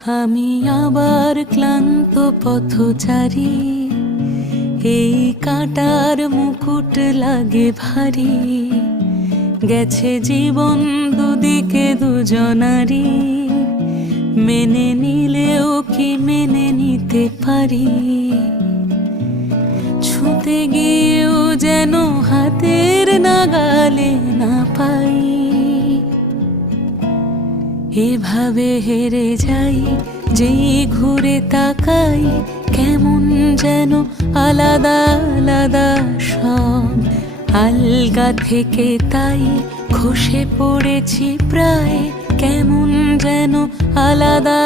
আমি আবার ক্লান্ত পথচারী, এই কাঁটার মুকুট লাগে ভারী। গেছে জীবন দুদিকে দুজনারই, মেনে নিলেও কি মেনে নিতে পারি? ছুঁতে গিয়েও যেন হাতের নাগালে না পাই। এভাবে হেরে যাই, যেই ঘুরে তাকাই, কেমন যেন আলাদা আলাদা সব। আলগা থেকে তাই খসে পড়েছি প্রায়, কেমন যেন আলাদা